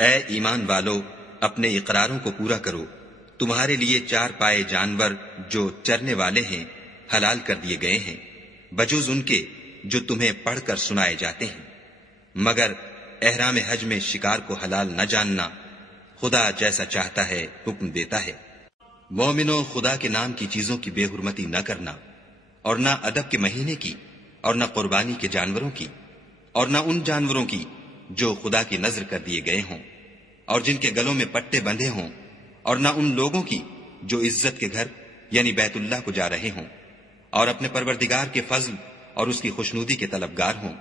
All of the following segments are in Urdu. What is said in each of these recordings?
اے ایمان والو، اپنے اقراروں کو پورا کرو۔ تمہارے لیے 4 پائے جانور جو چرنے والے ہیں حلال کر دیے گئے ہیں، بجوز ان کے جو تمہیں پڑھ کر سنائے جاتے ہیں، مگر احرام حج میں شکار کو حلال نہ جاننا، خدا جیسا چاہتا ہے حکم دیتا ہے۔ مومنو، خدا کے نام کی چیزوں کی بے حرمتی نہ کرنا، اور نہ ادب کے مہینے کی، اور نہ قربانی کے جانوروں کی، اور نہ ان جانوروں کی جو خدا کی نذر کر دیے گئے ہوں اور جن کے گلوں میں پٹے بندھے ہوں، اور نہ ان لوگوں کی جو عزت کے گھر یعنی بیت اللہ کو جا رہے ہوں اور اپنے پروردگار کے فضل اور اس کی خوشنودی کے طلبگار ہوں۔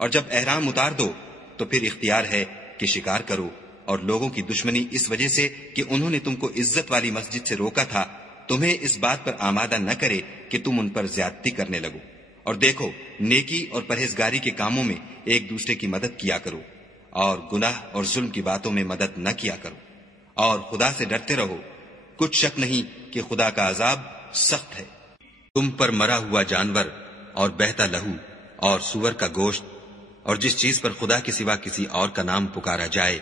اور جب احرام اتار دو تو پھر اختیار ہے کہ شکار کرو، اور لوگوں کی دشمنی اس وجہ سے کہ انہوں نے تم کو عزت والی مسجد سے روکا تھا تمہیں اس بات پر آمادہ نہ کرے کہ تم ان پر زیادتی کرنے لگو۔ اور دیکھو، نیکی اور پرہیزگاری کے کاموں میں ایک دوسرے کی مدد کیا کرو، اور گناہ اور ظلم کی باتوں میں مدد نہ کیا کرو، اور خدا سے ڈرتے رہو۔ کچھ شک نہیں کہ خدا کا عذاب سخت ہے۔ تم پر مرا ہوا جانور اور بہتا لہو اور سور کا گوشت اور جس چیز پر خدا کے سوا کسی اور کا نام پکارا جائے،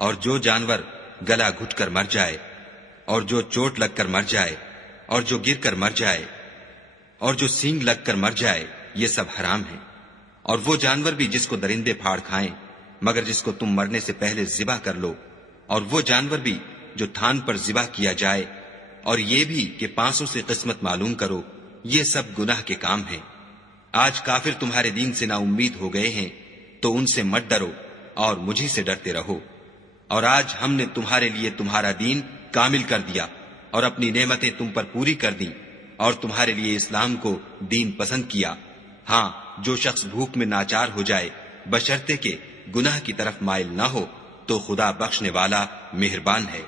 اور جو جانور گلا گھٹ کر مر جائے، اور جو چوٹ لگ کر مر جائے، اور جو گر کر مر جائے، اور جو سینگ لگ کر مر جائے، یہ سب حرام ہیں۔ اور وہ جانور بھی جس کو درندے پھاڑ کھائیں مگر جس کو تم مرنے سے پہلے ذبح کر لو، اور وہ جانور بھی جو تھان پر ذبح کیا جائے، اور یہ بھی کہ پانسوں سے قسمت معلوم کرو، یہ سب گناہ کے کام ہیں۔ آج کافر تمہارے دین سے نا امید ہو گئے ہیں تو ان سے مت ڈرو اور مجھی سے ڈرتے رہو۔ اور آج ہم نے تمہارے لیے تمہارا دین کامل کر دیا اور اپنی نعمتیں تم پر پوری کر دیں اور تمہارے لیے اسلام کو دین پسند کیا۔ ہاں، جو شخص بھوک میں ناچار ہو جائے بشرطے کہ گناہ کی طرف مائل نہ ہو تو خدا بخشنے والا مہربان ہے۔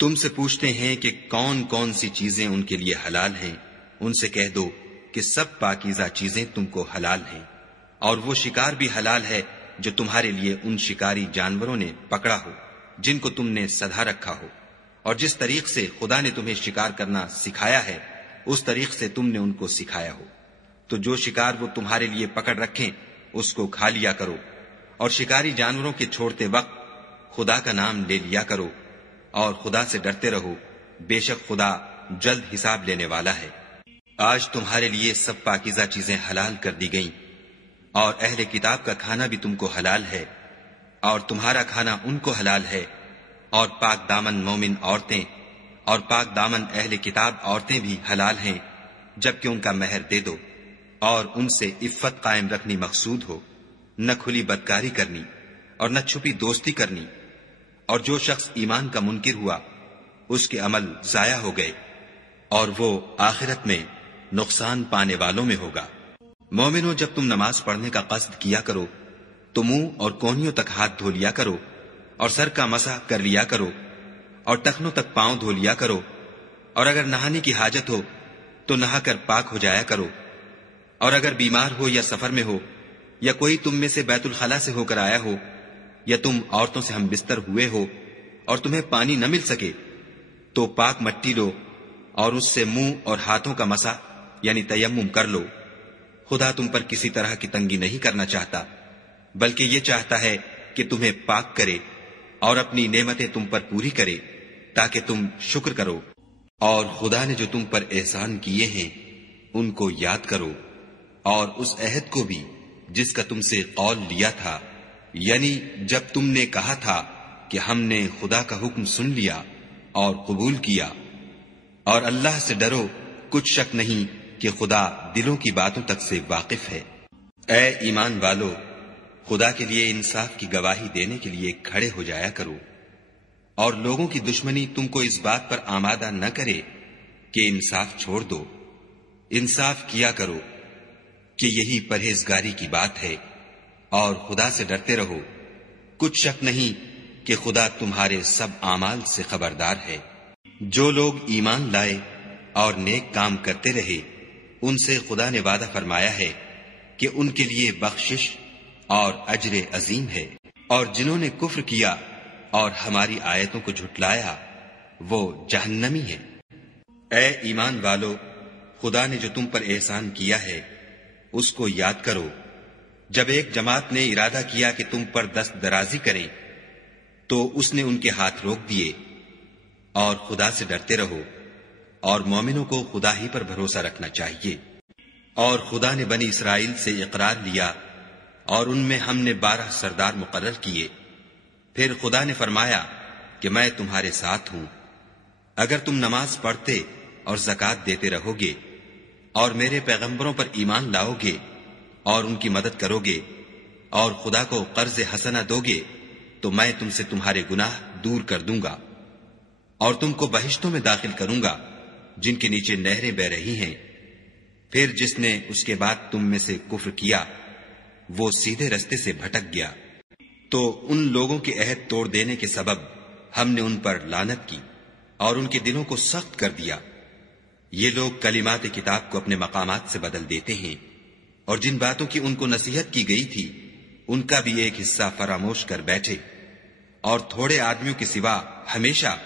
تم سے پوچھتے ہیں کہ کون کون سی چیزیں ان کے لیے حلال ہیں، ان سے کہہ دو کہ سب پاکیزہ چیزیں تم کو حلال ہیں، اور وہ شکار بھی حلال ہے جو تمہارے لیے ان شکاری جانوروں نے پکڑا ہو جن کو تم نے سدھا رکھا ہو، اور جس طریق سے خدا نے تمہیں شکار کرنا سکھایا ہے اس طریق سے تم نے ان کو سکھایا ہو۔ تو جو شکار وہ تمہارے لیے پکڑ رکھیں اس کو کھا لیا کرو، اور شکاری جانوروں کے چھوڑتے وقت خدا کا نام لے لیا کرو، اور خدا سے ڈرتے رہو، بے شک خدا جلد حساب لینے والا ہے۔ آج تمہارے لیے سب پاکیزہ چیزیں حلال کر دی گئیں، اور اہل کتاب کا کھانا بھی تم کو حلال ہے، اور تمہارا کھانا ان کو حلال ہے، اور پاک دامن مومن عورتیں اور پاک دامن اہل کتاب عورتیں بھی حلال ہیں جبکہ ان کا مہر دے دو، اور ان سے عفت قائم رکھنی مقصود ہو، نہ کھلی بدکاری کرنی اور نہ چھپی دوستی کرنی۔ اور جو شخص ایمان کا منکر ہوا اس کے عمل ضائع ہو گئے، اور وہ آخرت میں نقصان پانے والوں میں ہوگا۔ مومنو، جب تم نماز پڑھنے کا قصد کیا کرو تو منہ اور کونیوں تک ہاتھ دھو لیا کرو، اور سر کا مسح کر لیا کرو، اور ٹخنوں تک پاؤں دھو لیا کرو، اور اگر نہانے کی حاجت ہو تو نہا کر پاک ہو جایا کرو، اور اگر بیمار ہو یا سفر میں ہو یا کوئی تم میں سے بیت الخلا سے ہو کر آیا ہو، یا تم عورتوں سے ہم بستر ہوئے ہو اور تمہیں پانی نہ مل سکے تو پاک مٹی لو اور اس سے منہ اور ہاتھوں کا مسح یعنی تیمم کر لو۔ خدا تم پر کسی طرح کی تنگی نہیں کرنا چاہتا، بلکہ یہ چاہتا ہے کہ تمہیں پاک کرے اور اپنی نعمتیں تم پر پوری کرے تاکہ تم شکر کرو۔ اور خدا نے جو تم پر احسان کیے ہیں ان کو یاد کرو، اور اس عہد کو بھی جس کا تم سے قول لیا تھا، یعنی جب تم نے کہا تھا کہ ہم نے خدا کا حکم سن لیا اور قبول کیا۔ اور اللہ سے ڈرو، کچھ شک نہیں کہ خدا دلوں کی باتوں تک سے واقف ہے۔ اے ایمان والو، خدا کے لیے انصاف کی گواہی دینے کے لیے کھڑے ہو جایا کرو، اور لوگوں کی دشمنی تم کو اس بات پر آمادہ نہ کرے کہ انصاف چھوڑ دو۔ انصاف کیا کرو کہ یہی پرہیزگاری کی بات ہے، اور خدا سے ڈرتے رہو، کچھ شک نہیں کہ خدا تمہارے سب اعمال سے خبردار ہے۔ جو لوگ ایمان لائے اور نیک کام کرتے رہے ان سے خدا نے وعدہ فرمایا ہے کہ ان کے لیے بخشش اور اجر عظیم ہے، اور جنہوں نے کفر کیا اور ہماری آیتوں کو جھٹلایا وہ جہنمی ہیں۔ اے ایمان والو، خدا نے جو تم پر احسان کیا ہے اس کو یاد کرو۔ جب ایک جماعت نے ارادہ کیا کہ تم پر دست درازی کریں تو اس نے ان کے ہاتھ روک دیے، اور خدا سے ڈرتے رہو، اور مومنوں کو خدا ہی پر بھروسہ رکھنا چاہیے۔ اور خدا نے بنی اسرائیل سے اقرار لیا، اور ان میں ہم نے 12 سردار مقرر کیے۔ پھر خدا نے فرمایا کہ میں تمہارے ساتھ ہوں، اگر تم نماز پڑھتے اور زکوٰۃ دیتے رہو گے، اور میرے پیغمبروں پر ایمان لاؤ گے، اور ان کی مدد کرو گے، اور خدا کو قرض حسنہ دو گے، تو میں تم سے تمہارے گناہ دور کر دوں گا، اور تم کو بہشتوں میں داخل کروں گا جن کے نیچے نہریں بہ رہی ہیں۔ پھر جس نے اس کے بعد تم میں سے کفر کیا، وہ سیدھے رستے سے بھٹک گیا، تو ان لوگوں کے عہد توڑ دینے کے سبب ہم نے ان پر لعنت کی اور ان کے دلوں کو سخت کر دیا۔ یہ لوگ کلمات کتاب کو اپنے مقامات سے بدل دیتے ہیں، اور جن باتوں کی ان کو نصیحت کی گئی تھی ان کا بھی ایک حصہ فراموش کر بیٹھے، اور تھوڑے آدمیوں کے سوا ہمیشہ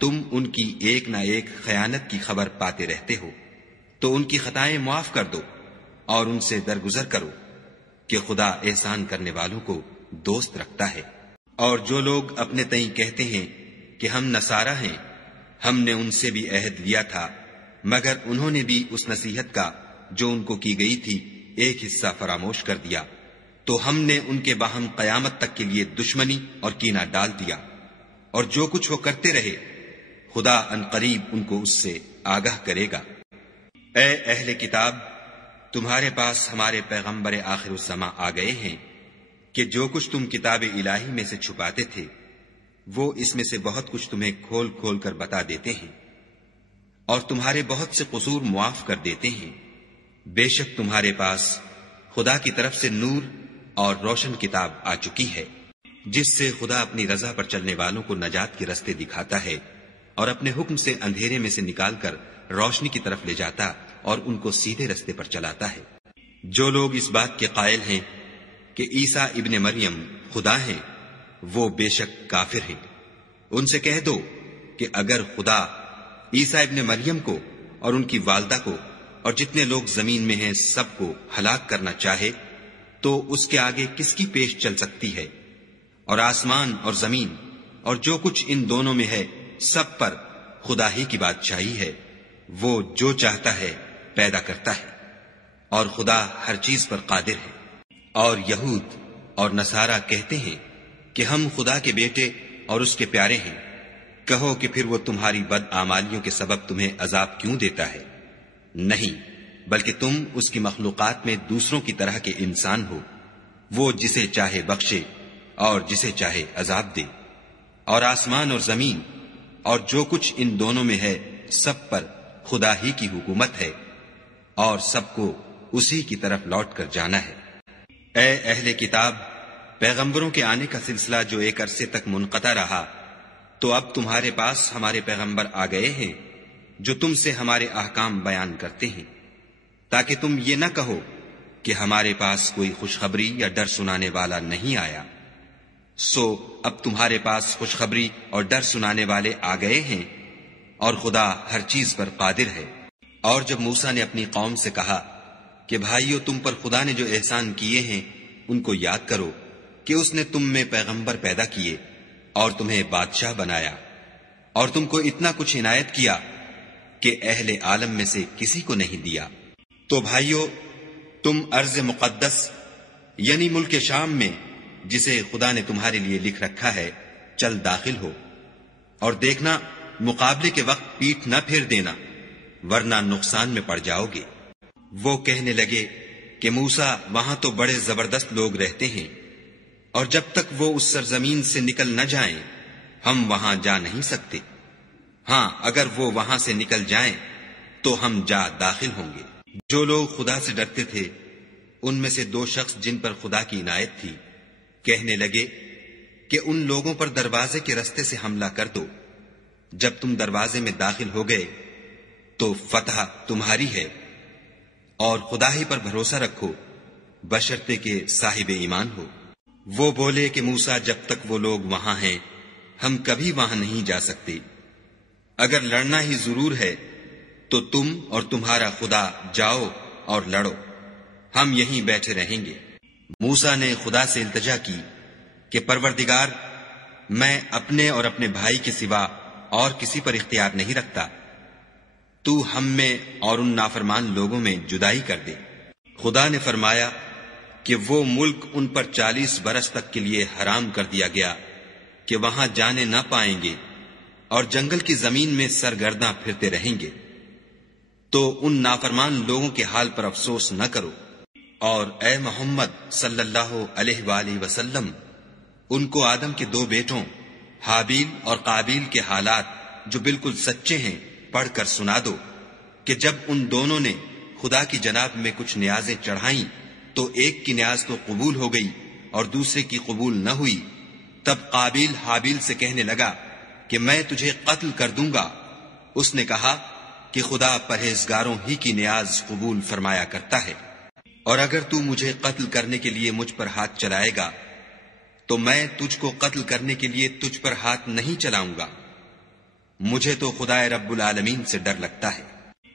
تم ان کی ایک نہ ایک خیانت کی خبر پاتے رہتے ہو۔ تو ان کی خطائیں معاف کر دو اور ان سے درگزر کرو، کہ خدا احسان کرنے والوں کو دوست رکھتا ہے۔ اور جو لوگ اپنے تئیں کہتے ہیں کہ ہم نصارہ ہیں، ہم نے ان سے بھی عہد لیا تھا، مگر انہوں نے بھی اس نصیحت کا جو ان کو کی گئی تھی ایک حصہ فراموش کر دیا، تو ہم نے ان کے باہم قیامت تک کے لیے دشمنی اور کینہ ڈال دیا۔ اور جو کچھ وہ کرتے رہے، خدا عنقریب ان کو اس سے آگاہ کرے گا۔ اے اہل کتاب، تمہارے پاس ہمارے پیغمبر آخر الزماں آ گئے ہیں کہ جو کچھ تم کتاب الہی میں سے چھپاتے تھے وہ اس میں سے بہت کچھ تمہیں کھول کھول کر بتا دیتے ہیں، اور تمہارے بہت سے قصور معاف کر دیتے ہیں۔ بے شک تمہارے پاس خدا کی طرف سے نور اور روشن کتاب آ چکی ہے، جس سے خدا اپنی رضا پر چلنے والوں کو نجات کے رستے دکھاتا ہے، اور اپنے حکم سے اندھیرے میں سے نکال کر روشنی کی طرف لے جاتا اور ان کو سیدھے رستے پر چلاتا ہے۔ جو لوگ اس بات کے قائل ہیں کہ عیسیٰ ابن مریم خدا ہیں، وہ بے شک کافر ہیں۔ ان سے کہہ دو کہ اگر خدا عیسیٰ ابن مریم کو اور ان کی والدہ کو اور جتنے لوگ زمین میں ہیں سب کو ہلاک کرنا چاہے تو اس کے آگے کس کی پیش چل سکتی ہے؟ اور آسمان اور زمین اور جو کچھ ان دونوں میں ہے سب پر خدا ہی کی بادشاہی ہے، وہ جو چاہتا ہے پیدا کرتا ہے، اور خدا ہر چیز پر قادر ہے۔ اور یہود اور نصارہ کہتے ہیں کہ ہم خدا کے بیٹے اور اس کے پیارے ہیں۔ کہو کہ پھر وہ تمہاری بد اعمالیوں کے سبب تمہیں عذاب کیوں دیتا ہے؟ نہیں، بلکہ تم اس کی مخلوقات میں دوسروں کی طرح کے انسان ہو، وہ جسے چاہے بخشے اور جسے چاہے عذاب دے۔ اور آسمان اور زمین اور جو کچھ ان دونوں میں ہے سب پر خدا ہی کی حکومت ہے، اور سب کو اسی کی طرف لوٹ کر جانا ہے۔ اے اہل کتاب، پیغمبروں کے آنے کا سلسلہ جو ایک عرصے تک منقطع رہا، تو اب تمہارے پاس ہمارے پیغمبر آ گئے ہیں جو تم سے ہمارے احکام بیان کرتے ہیں، تاکہ تم یہ نہ کہو کہ ہمارے پاس کوئی خوشخبری یا ڈر سنانے والا نہیں آیا۔ سو اب تمہارے پاس خوشخبری اور ڈر سنانے والے آ گئے ہیں، اور خدا ہر چیز پر قادر ہے۔ اور جب موسیٰ نے اپنی قوم سے کہا کہ بھائیو، تم پر خدا نے جو احسان کیے ہیں ان کو یاد کرو، کہ اس نے تم میں پیغمبر پیدا کیے اور تمہیں بادشاہ بنایا، اور تم کو اتنا کچھ عنایت کیا کہ اہل عالم میں سے کسی کو نہیں دیا۔ تو بھائیو، تم ارض مقدس یعنی ملک شام میں جسے خدا نے تمہارے لیے لکھ رکھا ہے چل داخل ہو، اور دیکھنا مقابلے کے وقت پیٹھ نہ پھیر دینا، ورنہ نقصان میں پڑ جاؤ گے۔ وہ کہنے لگے کہ موسیٰ، وہاں تو بڑے زبردست لوگ رہتے ہیں، اور جب تک وہ اس سرزمین سے نکل نہ جائیں ہم وہاں جا نہیں سکتے۔ ہاں، اگر وہ وہاں سے نکل جائیں تو ہم جا داخل ہوں گے۔ جو لوگ خدا سے ڈرتے تھے ان میں سے 2 شخص جن پر خدا کی عنایت تھی کہنے لگے کہ ان لوگوں پر دروازے کے رستے سے حملہ کر دو۔ جب تم دروازے میں داخل ہو گئے تو فتح تمہاری ہے، اور خدا ہی پر بھروسہ رکھو بشرطے کہ صاحب ایمان ہو۔ وہ بولے کہ موسیٰ، جب تک وہ لوگ وہاں ہیں ہم کبھی وہاں نہیں جا سکتے، اگر لڑنا ہی ضرور ہے تو تم اور تمہارا خدا جاؤ اور لڑو، ہم یہیں بیٹھے رہیں گے۔ موسیٰ نے خدا سے التجا کی کہ پروردگار، میں اپنے اور اپنے بھائی کے سوا اور کسی پر اختیار نہیں رکھتا، تو ہم میں اور ان نافرمان لوگوں میں جدائی کر دے۔ خدا نے فرمایا کہ وہ ملک ان پر 40 برس تک کے لیے حرام کر دیا گیا کہ وہاں جانے نہ پائیں گے اور جنگل کی زمین میں سرگرداں پھرتے رہیں گے، تو ان نافرمان لوگوں کے حال پر افسوس نہ کرو، اور اے محمد صلی اللہ علیہ وآلہ وسلم ان کو آدم کے 2 بیٹوں حابیل اور قابیل کے حالات جو بالکل سچے ہیں پڑھ کر سنا دو کہ جب ان دونوں نے خدا کی جناب میں کچھ نیازیں چڑھائیں تو ایک کی نیاز تو قبول ہو گئی اور دوسرے کی قبول نہ ہوئی۔ تب قابیل حابیل سے کہنے لگا کہ میں تجھے قتل کر دوں گا۔ اس نے کہا کہ خدا پرہیزگاروں ہی کی نیاز قبول فرمایا کرتا ہے، اور اگر تو مجھے قتل کرنے کے لیے مجھ پر ہاتھ چلائے گا تو میں تجھ کو قتل کرنے کے لیے تجھ پر ہاتھ نہیں چلاؤں گا۔ مجھے تو خدا رب العالمین سے ڈر لگتا ہے۔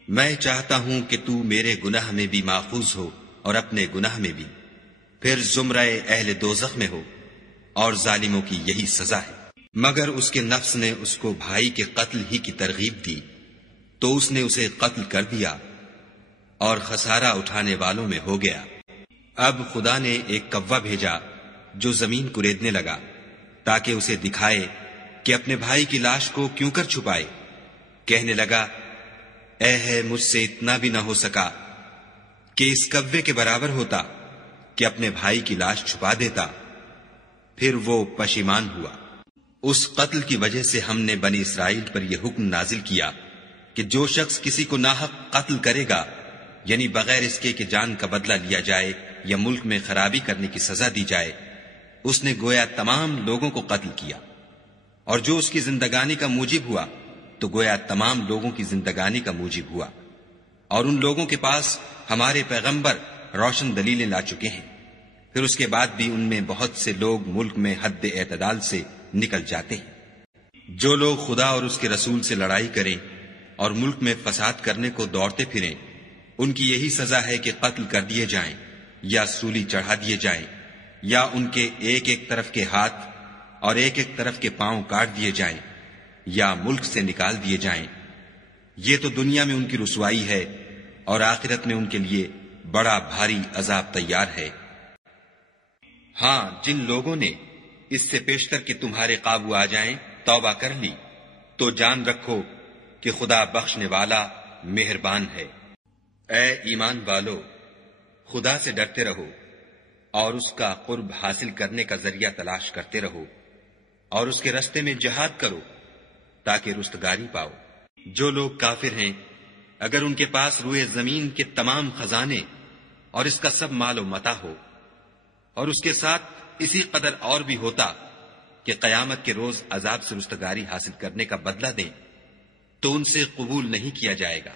میں چاہتا ہوں کہ تو میرے گناہ میں بھی ماخوذ ہو اور اپنے گناہ میں بھی، پھر زمرہ اہل دوزخ میں ہو، اور ظالموں کی یہی سزا ہے۔ مگر اس کے نفس نے اس کو بھائی کے قتل ہی کی ترغیب دی، تو اس نے اسے قتل کر دیا اور خسارہ اٹھانے والوں میں ہو گیا۔ اب خدا نے ایک کوا بھیجا جو زمین کریدنے لگا تاکہ اسے دکھائے کہ اپنے بھائی کی لاش کو کیوں کر چھپائے۔ کہنے لگا، اے ہے مجھ سے اتنا بھی نہ ہو سکا کہ اس کوے کے برابر ہوتا کہ اپنے بھائی کی لاش چھپا دیتا۔ پھر وہ پشیمان ہوا۔ اس قتل کی وجہ سے ہم نے بنی اسرائیل پر یہ حکم نازل کیا کہ جو شخص کسی کو ناحق قتل کرے گا، یعنی بغیر اس کے کہ جان کا بدلہ لیا جائے یا ملک میں خرابی کرنے کی سزا دی جائے، اس نے گویا تمام لوگوں کو قتل کیا، اور جو اس کی زندگانی کا موجب ہوا تو گویا تمام لوگوں کی زندگانی کا موجب ہوا۔ اور ان لوگوں کے پاس ہمارے پیغمبر روشن دلیلیں لا چکے ہیں، پھر اس کے بعد بھی ان میں بہت سے لوگ ملک میں حد اعتدال سے نکل جاتے ہیں۔ جو لوگ خدا اور اس کے رسول سے لڑائی کریں اور ملک میں فساد کرنے کو دوڑتے پھریں، ان کی یہی سزا ہے کہ قتل کر دیے جائیں یا سولی چڑھا دیے جائیں، یا ان کے ایک ایک طرف کے ہاتھ اور ایک ایک طرف کے پاؤں کاٹ دیے جائیں، یا ملک سے نکال دیے جائیں۔ یہ تو دنیا میں ان کی رسوائی ہے، اور آخرت میں ان کے لیے بڑا بھاری عذاب تیار ہے۔ ہاں، جن لوگوں نے اس سے پیشتر کہ تمہارے قابو آ جائیں توبہ کر لی، تو جان رکھو کہ خدا بخشنے والا مہربان ہے۔ اے ایمان والو، خدا سے ڈرتے رہو اور اس کا قرب حاصل کرنے کا ذریعہ تلاش کرتے رہو، اور اس کے رستے میں جہاد کرو تاکہ رستگاری پاؤ۔ جو لوگ کافر ہیں، اگر ان کے پاس روئے زمین کے تمام خزانے اور اس کا سب مال و متاع ہو، اور اس کے ساتھ اسی قدر اور بھی ہوتا کہ قیامت کے روز عذاب سے رستگاری حاصل کرنے کا بدلہ دیں، تو ان سے قبول نہیں کیا جائے گا،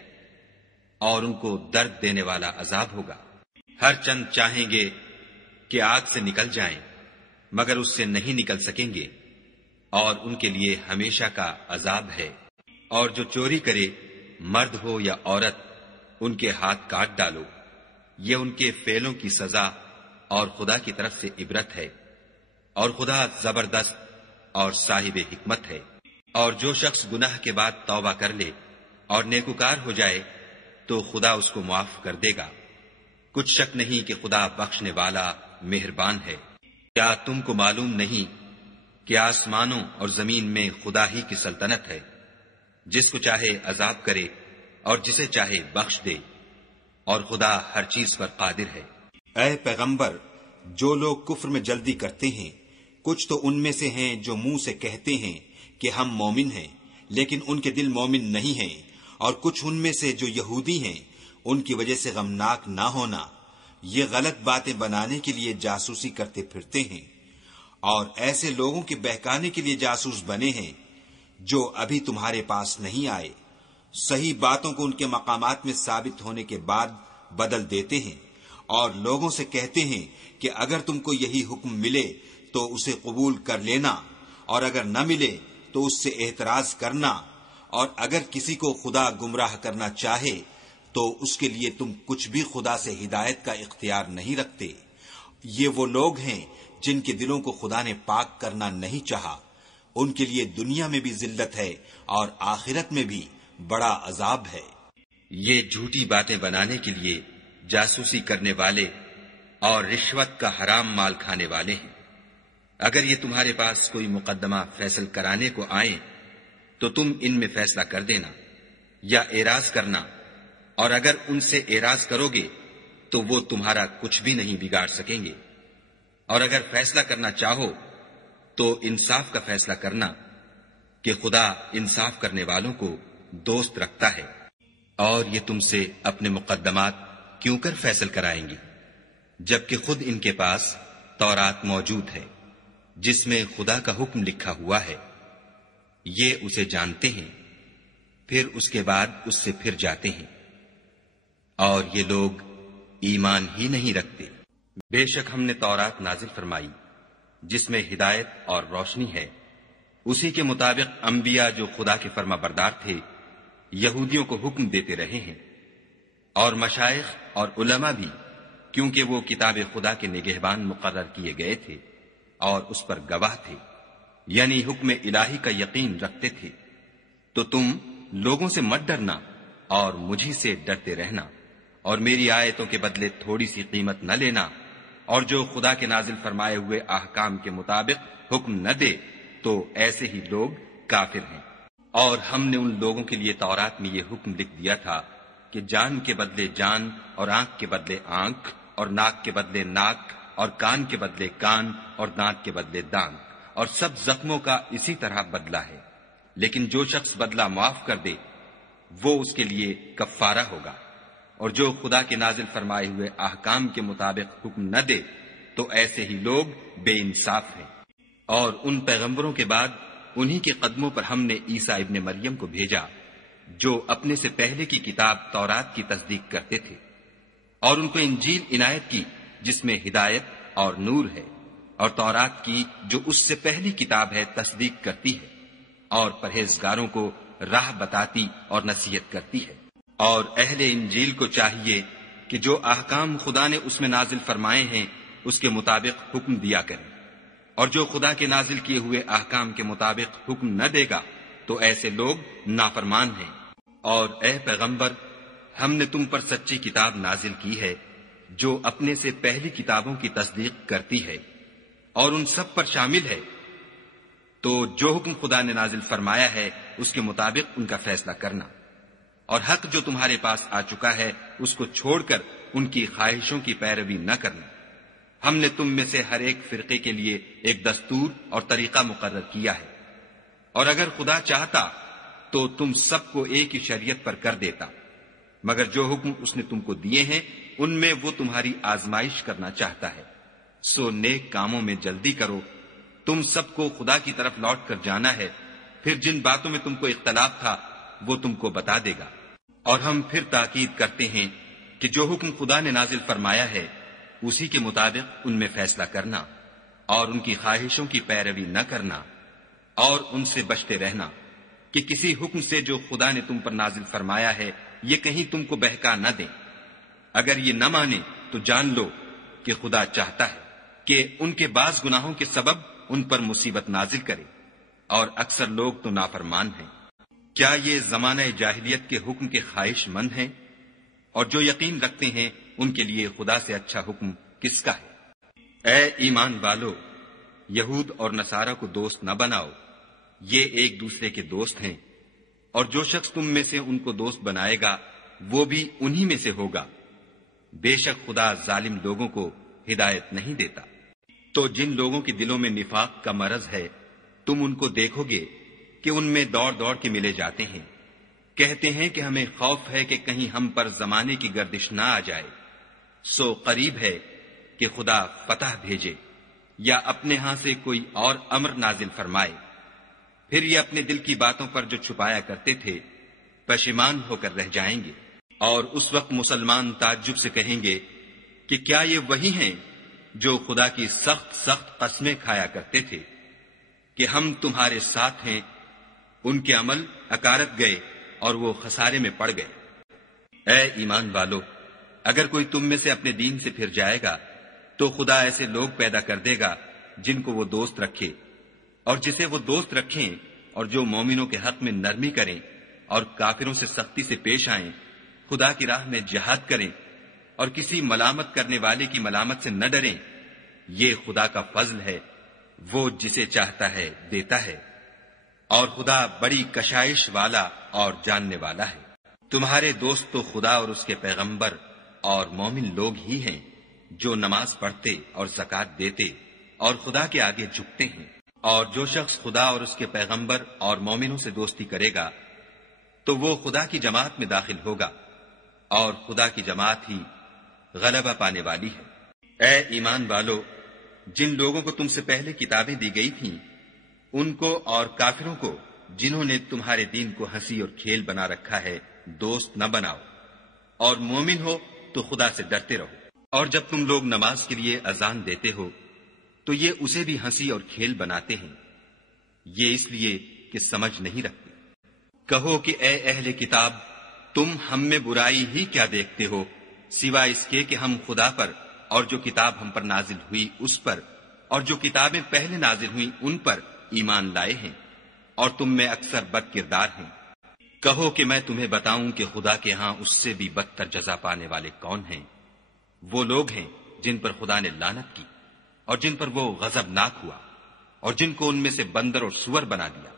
اور ان کو درد دینے والا عذاب ہوگا۔ ہر چند چاہیں گے کہ آگ سے نکل جائیں، مگر اس سے نہیں نکل سکیں گے، اور ان کے لیے ہمیشہ کا عذاب ہے۔ اور جو چوری کرے، مرد ہو یا عورت، ان کے ہاتھ کاٹ ڈالو، یہ ان کے فعلوں کی سزا اور خدا کی طرف سے عبرت ہے، اور خدا زبردست اور صاحب حکمت ہے۔ اور جو شخص گناہ کے بعد توبہ کر لے اور نیکوکار ہو جائے تو خدا اس کو معاف کر دے گا۔ کچھ شک نہیں کہ خدا بخشنے والا مہربان ہے۔ کیا تم کو معلوم نہیں کہ آسمانوں اور زمین میں خدا ہی کی سلطنت ہے، جس کو چاہے عذاب کرے اور جسے چاہے بخش دے، اور خدا ہر چیز پر قادر ہے۔ اے پیغمبر، جو لوگ کفر میں جلدی کرتے ہیں، کچھ تو ان میں سے ہیں جو منہ سے کہتے ہیں کہ ہم مومن ہیں، لیکن ان کے دل مومن نہیں ہیں، اور کچھ ان میں سے جو یہودی ہیں، ان کی وجہ سے غمناک نہ ہونا، یہ غلط باتیں بنانے کے لیے جاسوسی کرتے پھرتے ہیں، اور ایسے لوگوں کے بہکانے کے لیے جاسوس بنے ہیں جو ابھی تمہارے پاس نہیں آئے، صحیح باتوں کو ان کے مقامات میں ثابت ہونے کے بعد بدل دیتے ہیں، اور لوگوں سے کہتے ہیں کہ اگر تم کو یہی حکم ملے تو اسے قبول کر لینا، اور اگر نہ ملے تو اس سے اعتراض کرنا، اور اگر کسی کو خدا گمراہ کرنا چاہے تو اس کے لیے تم کچھ بھی خدا سے ہدایت کا اختیار نہیں رکھتے۔ یہ وہ لوگ ہیں جن کے دلوں کو خدا نے پاک کرنا نہیں چاہا، ان کے لیے دنیا میں بھی ذلت ہے اور آخرت میں بھی بڑا عذاب ہے۔ یہ جھوٹی باتیں بنانے کے لیے جاسوسی کرنے والے اور رشوت کا حرام مال کھانے والے ہیں۔ اگر یہ تمہارے پاس کوئی مقدمہ فیصل کرانے کو آئیں تو تم ان میں فیصلہ کر دینا یا اعراض کرنا، اور اگر ان سے اعراض کرو گے تو وہ تمہارا کچھ بھی نہیں بگاڑ سکیں گے، اور اگر فیصلہ کرنا چاہو تو انصاف کا فیصلہ کرنا کہ خدا انصاف کرنے والوں کو دوست رکھتا ہے۔ اور یہ تم سے اپنے مقدمات کیوں کر فیصل کرائیں گے جبکہ خود ان کے پاس تورات موجود ہے جس میں خدا کا حکم لکھا ہوا ہے۔ یہ اسے جانتے ہیں، پھر اس کے بعد اس سے پھر جاتے ہیں، اور یہ لوگ ایمان ہی نہیں رکھتے۔ بے شک ہم نے تورات نازل فرمائی جس میں ہدایت اور روشنی ہے، اسی کے مطابق انبیاء جو خدا کے فرما بردار تھے یہودیوں کو حکم دیتے رہے ہیں، اور مشائخ اور علماء بھی، کیونکہ وہ کتاب خدا کے نگہبان مقرر کیے گئے تھے اور اس پر گواہ تھے، یعنی حکم الہی کا یقین رکھتے تھے۔ تو تم لوگوں سے مت ڈرنا اور مجھی سے ڈرتے رہنا، اور میری آیتوں کے بدلے تھوڑی سی قیمت نہ لینا، اور جو خدا کے نازل فرمائے ہوئے احکام کے مطابق حکم نہ دے تو ایسے ہی لوگ کافر ہیں۔ اور ہم نے ان لوگوں کے لیے تورات میں یہ حکم لکھ دیا تھا کہ جان کے بدلے جان، اور آنکھ کے بدلے آنکھ، اور ناک کے بدلے ناک، اور کان کے بدلے کان، اور دانت کے بدلے دانت، اور سب زخموں کا اسی طرح بدلہ ہے، لیکن جو شخص بدلہ معاف کر دے وہ اس کے لیے کفارہ ہوگا، اور جو خدا کے نازل فرمائے ہوئے احکام کے مطابق حکم نہ دے تو ایسے ہی لوگ بے انصاف ہیں۔ اور ان پیغمبروں کے بعد انہی کے قدموں پر ہم نے عیسیٰ ابن مریم کو بھیجا جو اپنے سے پہلے کی کتاب تورات کی تصدیق کرتے تھے، اور ان کو انجیل عنایت کی جس میں ہدایت اور نور ہے، اور تورات کی جو اس سے پہلی کتاب ہے تصدیق کرتی ہے، اور پرہیزگاروں کو راہ بتاتی اور نصیحت کرتی ہے۔ اور اہل انجیل کو چاہیے کہ جو احکام خدا نے اس میں نازل فرمائے ہیں اس کے مطابق حکم دیا کریں، اور جو خدا کے نازل کیے ہوئے احکام کے مطابق حکم نہ دے گا تو ایسے لوگ نافرمان ہیں۔ اور اے پیغمبر، ہم نے تم پر سچی کتاب نازل کی ہے جو اپنے سے پہلی کتابوں کی تصدیق کرتی ہے اور ان سب پر شامل ہے، تو جو حکم خدا نے نازل فرمایا ہے اس کے مطابق ان کا فیصلہ کرنا، اور حق جو تمہارے پاس آ چکا ہے اس کو چھوڑ کر ان کی خواہشوں کی پیروی نہ کرنا۔ ہم نے تم میں سے ہر ایک فرقے کے لیے ایک دستور اور طریقہ مقرر کیا ہے، اور اگر خدا چاہتا تو تم سب کو ایک ہی شریعت پر کر دیتا، مگر جو حکم اس نے تم کو دیے ہیں ان میں وہ تمہاری آزمائش کرنا چاہتا ہے۔ سو نیک کاموں میں جلدی کرو، تم سب کو خدا کی طرف لوٹ کر جانا ہے، پھر جن باتوں میں تم کو اختلاف تھا وہ تم کو بتا دے گا۔ اور ہم پھر تاکید کرتے ہیں کہ جو حکم خدا نے نازل فرمایا ہے اسی کے مطابق ان میں فیصلہ کرنا، اور ان کی خواہشوں کی پیروی نہ کرنا، اور ان سے بچتے رہنا کہ کسی حکم سے جو خدا نے تم پر نازل فرمایا ہے یہ کہیں تم کو بہکا نہ دیں۔ اگر یہ نہ مانے تو جان لو کہ خدا چاہتا ہے کہ ان کے بعض گناہوں کے سبب ان پر مصیبت نازل کرے، اور اکثر لوگ تو نافرمان ہیں۔ کیا یہ زمانہ جاہلیت کے حکم کے خواہش مند ہیں؟ اور جو یقین رکھتے ہیں ان کے لیے خدا سے اچھا حکم کس کا ہے؟ اے ایمان والو، یہود اور نصارہ کو دوست نہ بناؤ، یہ ایک دوسرے کے دوست ہیں، اور جو شخص تم میں سے ان کو دوست بنائے گا وہ بھی انہی میں سے ہوگا۔ بے شک خدا ظالم لوگوں کو ہدایت نہیں دیتا۔ تو جن لوگوں کے دلوں میں نفاق کا مرض ہے تم ان کو دیکھو گے کہ ان میں دوڑ دوڑ کے ملے جاتے ہیں، کہتے ہیں کہ ہمیں خوف ہے کہ کہیں ہم پر زمانے کی گردش نہ آ جائے۔ سو قریب ہے کہ خدا فتح بھیجے یا اپنے ہاں سے کوئی اور امر نازل فرمائے، پھر یہ اپنے دل کی باتوں پر جو چھپایا کرتے تھے پشیمان ہو کر رہ جائیں گے۔ اور اس وقت مسلمان تعجب سے کہیں گے کہ کیا یہ وہی ہیں جو خدا کی سخت سخت قسمیں کھایا کرتے تھے کہ ہم تمہارے ساتھ ہیں؟ ان کے عمل اکارت گئے اور وہ خسارے میں پڑ گئے۔ اے ایمان والو، اگر کوئی تم میں سے اپنے دین سے پھر جائے گا تو خدا ایسے لوگ پیدا کر دے گا جن کو وہ دوست رکھے، اور جسے وہ دوست رکھیں اور جو مومنوں کے حق میں نرمی کریں اور کافروں سے سختی سے پیش آئیں، خدا کی راہ میں جہاد کریں اور کسی ملامت کرنے والے کی ملامت سے نہ ڈریں، یہ خدا کا فضل ہے، وہ جسے چاہتا ہے دیتا ہے، اور خدا بڑی کشائش والا اور جاننے والا ہے۔ تمہارے دوست تو خدا اور اس کے پیغمبر اور مومن لوگ ہی ہیں جو نماز پڑھتے اور زکوٰۃ دیتے اور خدا کے آگے جھکتے ہیں، اور جو شخص خدا اور اس کے پیغمبر اور مومنوں سے دوستی کرے گا تو وہ خدا کی جماعت میں داخل ہوگا، اور خدا کی جماعت ہی غلبہ پانے والی ہے۔ اے ایمان والو، جن لوگوں کو تم سے پہلے کتابیں دی گئی تھیں ان کو اور کافروں کو جنہوں نے تمہارے دین کو ہنسی اور کھیل بنا رکھا ہے دوست نہ بناؤ، اور مومن ہو تو خدا سے ڈرتے رہو۔ اور جب تم لوگ نماز کے لیے اذان دیتے ہو تو یہ اسے بھی ہنسی اور کھیل بناتے ہیں، یہ اس لیے کہ سمجھ نہیں رکھتے۔ کہو کہ اے اہل کتاب، تم ہم میں برائی ہی کیا دیکھتے ہو سوائے اس کے کہ ہم خدا پر اور جو کتاب ہم پر نازل ہوئی اس پر اور جو کتابیں پہلے نازل ہوئی ان پر ایمان لائے ہیں، اور تم میں اکثر بد کردار ہیں۔ کہو کہ میں تمہیں بتاؤں کہ خدا کے ہاں اس سے بھی بدتر جزا پانے والے کون ہیں؟ وہ لوگ ہیں جن پر خدا نے لعنت کی اور جن پر وہ غضبناک ہوا، اور جن کو ان میں سے بندر اور سور بنا دیا،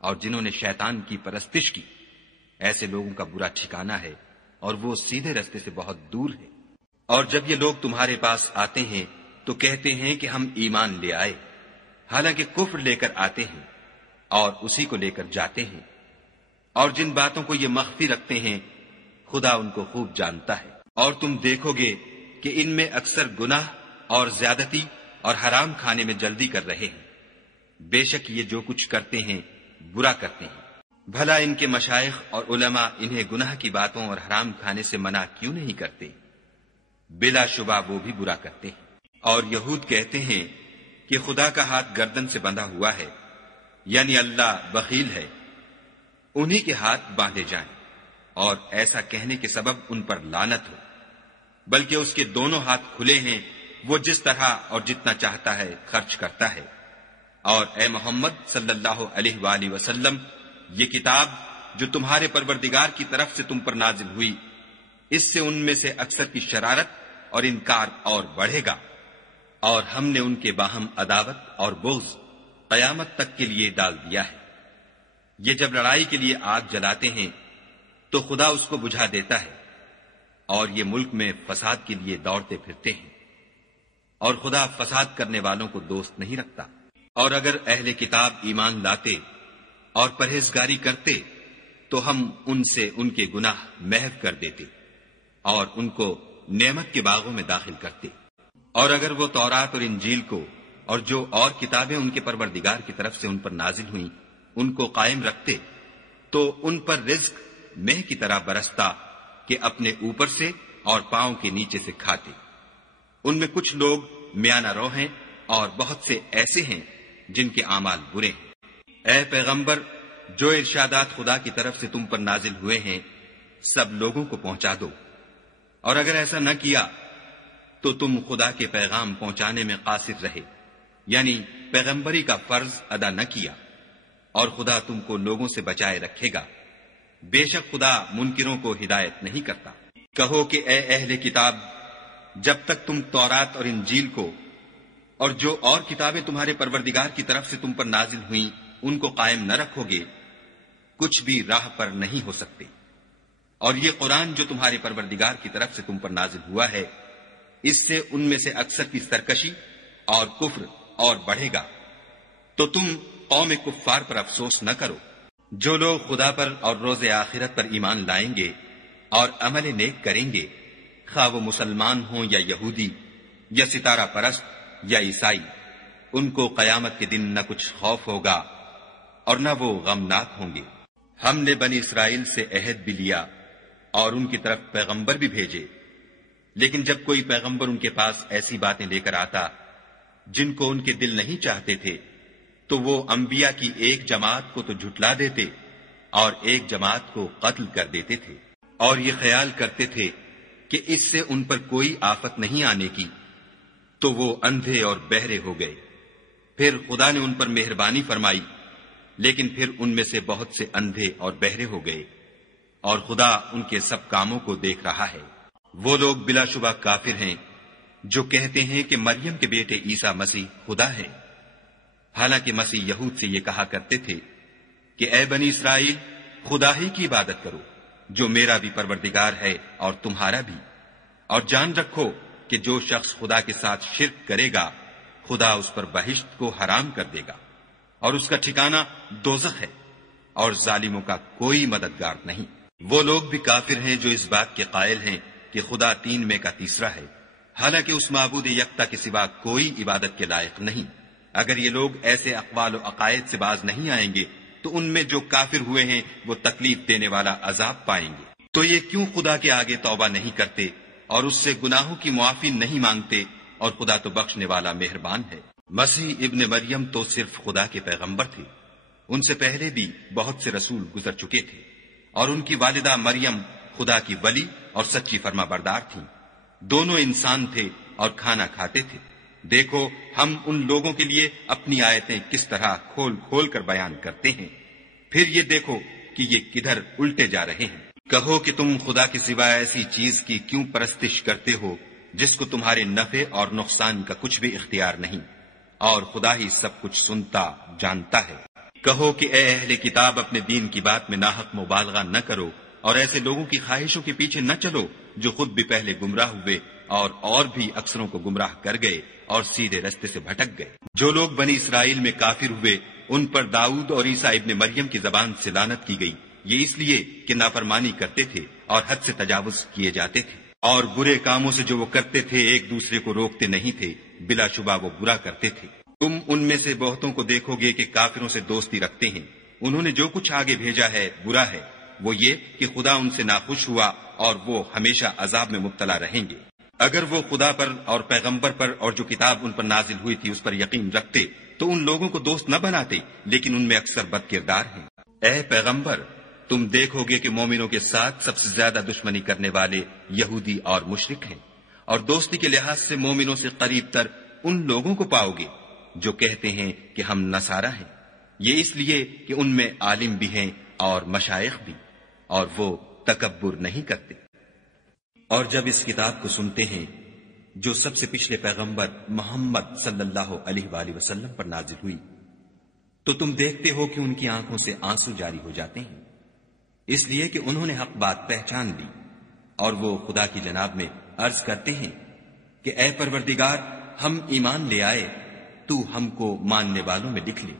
اور جنہوں نے شیطان کی پرستش کی۔ ایسے لوگوں کا برا ٹھکانہ ہے اور وہ سیدھے رستے سے بہت دور ہے۔ اور جب یہ لوگ تمہارے پاس آتے ہیں تو کہتے ہیں کہ ہم ایمان لے آئے، حالانکہ کفر لے کر آتے ہیں اور اسی کو لے کر جاتے ہیں، اور جن باتوں کو یہ مخفی رکھتے ہیں خدا ان کو خوب جانتا ہے۔ اور تم دیکھو گے کہ ان میں اکثر گناہ اور زیادتی اور حرام کھانے میں جلدی کر رہے ہیں، بے شک یہ جو کچھ کرتے ہیں برا کرتے ہیں۔ بھلا ان کے مشائخ اور علماء انہیں گناہ کی باتوں اور حرام کھانے سے منع کیوں نہیں کرتے؟ بلا شبہ وہ بھی برا کرتے ہیں۔ اور یہود کہتے ہیں کہ خدا کا ہاتھ گردن سے بندھا ہوا ہے، یعنی اللہ بخیل ہے، انہی کے ہاتھ باندھے جائیں، اور ایسا کہنے کے سبب ان پر لعنت ہو، بلکہ اس کے دونوں ہاتھ کھلے ہیں، وہ جس طرح اور جتنا چاہتا ہے خرچ کرتا ہے۔ اور اے محمد صلی اللہ علیہ وآلہ وسلم، یہ کتاب جو تمہارے پروردگار کی طرف سے تم پر نازل ہوئی، اس سے ان میں سے اکثر کی شرارت اور انکار اور بڑھے گا، اور ہم نے ان کے باہم عداوت اور بغض قیامت تک کے لیے ڈال دیا ہے۔ یہ جب لڑائی کے لیے آگ جلاتے ہیں تو خدا اس کو بجھا دیتا ہے، اور یہ ملک میں فساد کے لیے دوڑتے پھرتے ہیں، اور خدا فساد کرنے والوں کو دوست نہیں رکھتا۔ اور اگر اہل کتاب ایمان لاتے اور پرہیزگاری کرتے تو ہم ان سے ان کے گناہ محو کر دیتے اور ان کو نعمت کے باغوں میں داخل کرتے۔ اور اگر وہ تورات اور انجیل کو اور جو اور کتابیں ان کے پروردگار کی طرف سے ان پر نازل ہوئیں ان کو قائم رکھتے تو ان پر رزق مہ کی طرح برستا کہ اپنے اوپر سے اور پاؤں کے نیچے سے کھاتے۔ ان میں کچھ لوگ میانہ رو ہیں اور بہت سے ایسے ہیں جن کے اعمال برے ہیں۔ اے پیغمبر، جو ارشادات خدا کی طرف سے تم پر نازل ہوئے ہیں سب لوگوں کو پہنچا دو، اور اگر ایسا نہ کیا تو تم خدا کے پیغام پہنچانے میں قاصر رہے، یعنی پیغمبری کا فرض ادا نہ کیا، اور خدا تم کو لوگوں سے بچائے رکھے گا، بے شک خدا منکروں کو ہدایت نہیں کرتا۔ کہو کہ اے اہل کتاب، جب تک تم تورات اور انجیل کو اور جو اور کتابیں تمہارے پروردگار کی طرف سے تم پر نازل ہوئیں ان کو قائم نہ رکھو گے کچھ بھی راہ پر نہیں ہو سکتے۔ اور یہ قرآن جو تمہارے پروردگار کی طرف سے تم پر نازل ہوا ہے اس سے ان میں سے اکثر کی سرکشی اور کفر اور بڑھے گا، تو تم قوم کفار پر افسوس نہ کرو۔ جو لوگ خدا پر اور روز آخرت پر ایمان لائیں گے اور عمل نیک کریں گے، خواہ وہ مسلمان ہوں یا یہودی یا ستارہ پرست یا عیسائی، ان کو قیامت کے دن نہ کچھ خوف ہوگا اور نہ وہ غمناک ہوں گے۔ ہم نے بنی اسرائیل سے عہد بھی لیا اور ان کی طرف پیغمبر بھی بھیجے، لیکن جب کوئی پیغمبر ان کے پاس ایسی باتیں لے کر آتا جن کو ان کے دل نہیں چاہتے تھے تو وہ انبیاء کی ایک جماعت کو تو جھٹلا دیتے اور ایک جماعت کو قتل کر دیتے تھے، اور یہ خیال کرتے تھے کہ اس سے ان پر کوئی آفت نہیں آنے کی، تو وہ اندھے اور بہرے ہو گئے۔ پھر خدا نے ان پر مہربانی فرمائی، لیکن پھر ان میں سے بہت سے اندھے اور بہرے ہو گئے، اور خدا ان کے سب کاموں کو دیکھ رہا ہے۔ وہ لوگ بلا شبہ کافر ہیں جو کہتے ہیں کہ مریم کے بیٹے عیسیٰ مسیح خدا ہے، حالانکہ مسیح یہود سے یہ کہا کرتے تھے کہ اے بنی اسرائیل، خدا ہی کی عبادت کرو جو میرا بھی پروردگار ہے اور تمہارا بھی، اور جان رکھو کہ جو شخص خدا کے ساتھ شرک کرے گا خدا اس پر بہشت کو حرام کر دے گا، اور اس کا ٹھکانہ دوزخ ہے، اور ظالموں کا کوئی مددگار نہیں۔ وہ لوگ بھی کافر ہیں جو اس بات کے قائل ہیں کہ خدا تین میں کا تیسرا ہے، حالانکہ اس معبود یکتا کے سوا کوئی عبادت کے لائق نہیں۔ اگر یہ لوگ ایسے اقوال و عقائد سے باز نہیں آئیں گے تو ان میں جو کافر ہوئے ہیں وہ تکلیف دینے والا عذاب پائیں گے۔ تو یہ کیوں خدا کے آگے توبہ نہیں کرتے اور اس سے گناہوں کی معافی نہیں مانگتے، اور خدا تو بخشنے والا مہربان ہے۔ مسیح ابن مریم تو صرف خدا کے پیغمبر تھے، ان سے پہلے بھی بہت سے رسول گزر چکے تھے، اور ان کی والدہ مریم خدا کی ولی اور سچی فرما بردار تھیں۔ دونوں انسان تھے اور کھانا کھاتے تھے۔ دیکھو ہم ان لوگوں کے لیے اپنی آیتیں کس طرح کھول کھول کر بیان کرتے ہیں، پھر یہ دیکھو کہ یہ کدھر الٹے جا رہے ہیں۔ کہو کہ تم خدا کے سوا ایسی چیز کی کیوں پرستش کرتے ہو جس کو تمہارے نفع اور نقصان کا کچھ بھی اختیار نہیں، اور خدا ہی سب کچھ سنتا جانتا ہے۔ کہو کہ اے اہل کتاب، اپنے دین کی بات میں ناحق مبالغہ نہ کرو، اور ایسے لوگوں کی خواہشوں کے پیچھے نہ چلو جو خود بھی پہلے گمراہ ہوئے اور بھی اکثروں کو گمراہ کر گئے اور سیدھے رستے سے بھٹک گئے۔ جو لوگ بنی اسرائیل میں کافر ہوئے ان پر داؤد اور عیسیٰ ابن مریم کی زبان سے لعنت کی گئی، یہ اس لیے کہ نافرمانی کرتے تھے اور حد سے تجاوز کیے جاتے تھے، اور برے کاموں سے جو وہ کرتے تھے ایک دوسرے کو روکتے نہیں تھے، بلا شبہ وہ برا کرتے تھے۔ تم ان میں سے بہتوں کو دیکھو گے کہ کافروں سے دوستی رکھتے ہیں، انہوں نے جو کچھ آگے بھیجا ہے برا ہے، وہ یہ کہ خدا ان سے ناخوش ہوا اور وہ ہمیشہ عذاب میں مبتلا رہیں گے۔ اگر وہ خدا پر اور پیغمبر پر اور جو کتاب ان پر نازل ہوئی تھی اس پر یقین رکھتے تو ان لوگوں کو دوست نہ بناتے، لیکن ان میں اکثر بد کردار ہیں۔ اے پیغمبر، تم دیکھو گے کہ مومنوں کے ساتھ سب سے زیادہ دشمنی کرنے والے یہودی اور مشرک ہیں، اور دوستی کے لحاظ سے مومنوں سے قریب تر ان لوگوں کو پاؤ گے جو کہتے ہیں کہ ہم نصارہ ہیں، یہ اس لیے کہ ان میں عالم بھی ہیں اور مشائخ بھی، اور وہ تکبر نہیں کرتے۔ اور جب اس کتاب کو سنتے ہیں جو سب سے پچھلے پیغمبر محمد صلی اللہ علیہ وآلہ وسلم پر نازل ہوئی، تو تم دیکھتے ہو کہ ان کی آنکھوں سے آنسو جاری ہو جاتے ہیں، اس لیے کہ انہوں نے حق بات پہچان لی، اور وہ خدا کی جناب میں عرض کرتے ہیں کہ اے پروردگار، ہم ایمان لے آئے، تو ہم کو ماننے والوں میں لکھ لے۔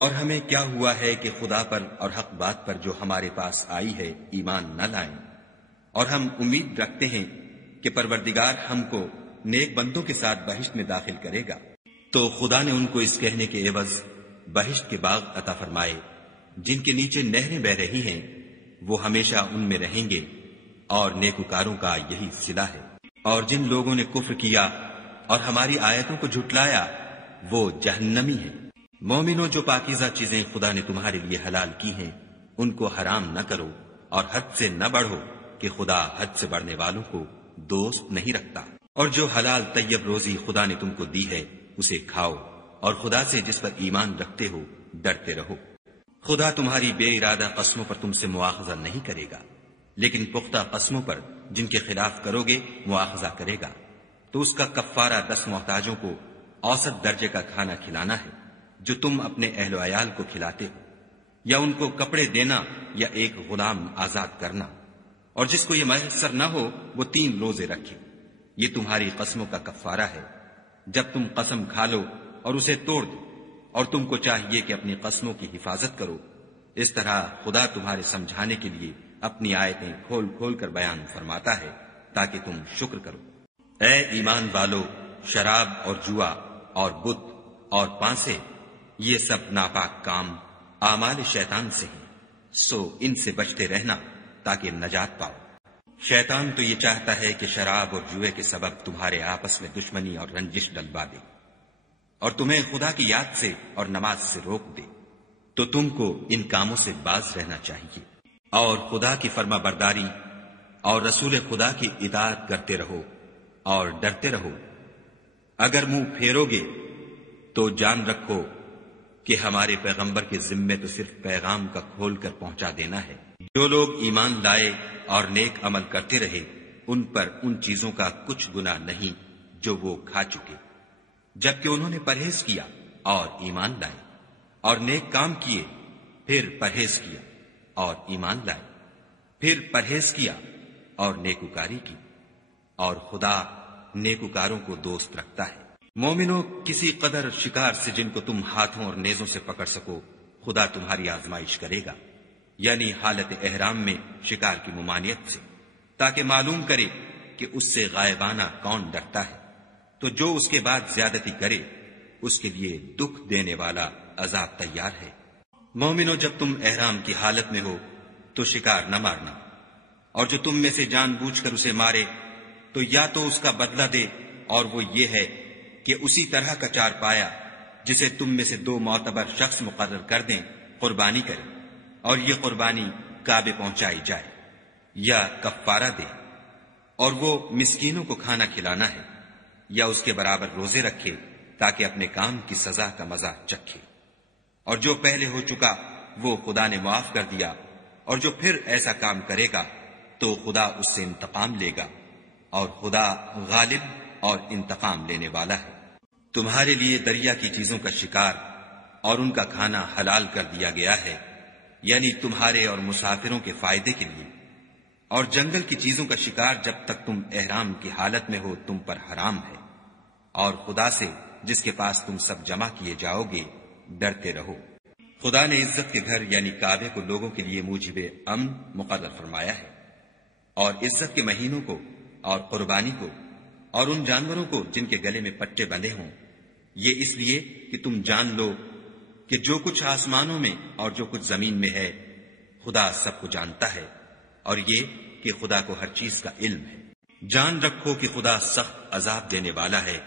اور ہمیں کیا ہوا ہے کہ خدا پر اور حق بات پر جو ہمارے پاس آئی ہے ایمان نہ لائیں، اور ہم امید رکھتے ہیں کہ پروردگار ہم کو نیک بندوں کے ساتھ بہشت میں داخل کرے گا۔ تو خدا نے ان کو اس کہنے کے عوض بہشت کے باغ عطا فرمائے جن کے نیچے نہریں بہ رہی ہیں، وہ ہمیشہ ان میں رہیں گے، اور نیکوکاروں کا یہی صلہ ہے۔ اور جن لوگوں نے کفر کیا اور ہماری آیتوں کو جھٹلایا وہ جہنمی ہیں۔ مومنوں، جو پاکیزہ چیزیں خدا نے تمہارے لیے حلال کی ہیں ان کو حرام نہ کرو، اور حد سے نہ بڑھو کہ خدا حد سے بڑھنے والوں کو دوست نہیں رکھتا۔ اور جو حلال طیب روزی خدا نے تم کو دی ہے اسے کھاؤ، اور خدا سے جس پر ایمان رکھتے ہو ڈرتے رہو۔ خدا تمہاری بے ارادہ قسموں پر تم سے مواخذہ نہیں کرے گا، لیکن پختہ قسموں پر جن کے خلاف کرو گے مواخذہ کرے گا، تو اس کا کفارہ 10 محتاجوں کو اوسط درجے کا کھانا کھلانا ہے جو تم اپنے اہل و عیال کو کھلاتے ہو، یا ان کو کپڑے دینا یا ایک غلام آزاد کرنا، اور جس کو یہ میسر نہ ہو وہ 3 روزے رکھے۔ یہ تمہاری قسموں کا کفارہ ہے جب تم قسم کھا لو اور اسے توڑ دو، اور تم کو چاہیے کہ اپنی قسموں کی حفاظت کرو۔ اس طرح خدا تمہارے سمجھانے کے لیے اپنی آیتیں کھول کھول کر بیان فرماتا ہے تاکہ تم شکر کرو۔ اے ایمان والو، شراب اور جوا اور بت اور پانسے، یہ سب ناپاک کام اعمال شیطان سے ہیں، سو ان سے بچتے رہنا تاکہ نجات پاؤ۔ شیطان تو یہ چاہتا ہے کہ شراب اور جوئے کے سبب تمہارے آپس میں دشمنی اور رنجش ڈلوا دے، اور تمہیں خدا کی یاد سے اور نماز سے روک دے، تو تم کو ان کاموں سے باز رہنا چاہیے، اور خدا کی فرما برداری اور رسول خدا کی اطاعت کرتے رہو اور ڈرتے رہو۔ اگر منہ پھیرو گے تو جان رکھو کہ ہمارے پیغمبر کے ذمے تو صرف پیغام کا کھول کر پہنچا دینا ہے۔ جو لوگ ایمان لائے اور نیک عمل کرتے رہے ان پر ان چیزوں کا کچھ گناہ نہیں جو وہ کھا چکے، جبکہ انہوں نے پرہیز کیا اور ایمان لائے، اور نیک کام کیے، پھر پرہیز کیا اور ایمان لائے، پھر پرہیز کیا اور نیکوکاری کی، اور خدا نیکوکاروں کو دوست رکھتا ہے۔ مومنو، کسی قدر شکار سے جن کو تم ہاتھوں اور نیزوں سے پکڑ سکو خدا تمہاری آزمائش کرے گا، یعنی حالت احرام میں شکار کی ممانعت سے، تاکہ معلوم کرے کہ اس سے غائبانہ کون ڈرتا ہے۔ تو جو اس کے بعد زیادتی کرے اس کے لیے دکھ دینے والا عذاب تیار ہے۔ مومنو، جب تم احرام کی حالت میں ہو تو شکار نہ مارنا، اور جو تم میں سے جان بوجھ کر اسے مارے تو یا تو اس کا بدلہ دے، اور وہ یہ ہے کہ اسی طرح کا چار پایا جسے تم میں سے 2 معتبر شخص مقرر کر دیں قربانی کرے، اور یہ قربانی کعبے پہنچائی جائے، یا کفارہ دے، اور وہ مسکینوں کو کھانا کھلانا ہے، یا اس کے برابر روزے رکھے تاکہ اپنے کام کی سزا کا مزہ چکھے۔ اور جو پہلے ہو چکا وہ خدا نے معاف کر دیا، اور جو پھر ایسا کام کرے گا تو خدا اس سے انتقام لے گا، اور خدا غالب اور انتقام لینے والا ہے۔ تمہارے لیے دریا کی چیزوں کا شکار اور ان کا کھانا حلال کر دیا گیا ہے، یعنی تمہارے اور مسافروں کے فائدے کے لیے، اور جنگل کی چیزوں کا شکار جب تک تم احرام کی حالت میں ہو تم پر حرام ہے، اور خدا سے جس کے پاس تم سب جمع کیے جاؤ گے ڈرتے رہو۔ خدا نے عزت کے گھر یعنی کعبے کو لوگوں کے لیے موجب امن مقرر فرمایا ہے، اور عزت کے مہینوں کو اور قربانی کو اور ان جانوروں کو جن کے گلے میں پٹے بندھے ہوں، یہ اس لیے کہ تم جان لو کہ جو کچھ آسمانوں میں اور جو کچھ زمین میں ہے خدا سب کو جانتا ہے، اور یہ کہ خدا کو ہر چیز کا علم ہے۔ جان رکھو کہ خدا سخت عذاب دینے والا ہے،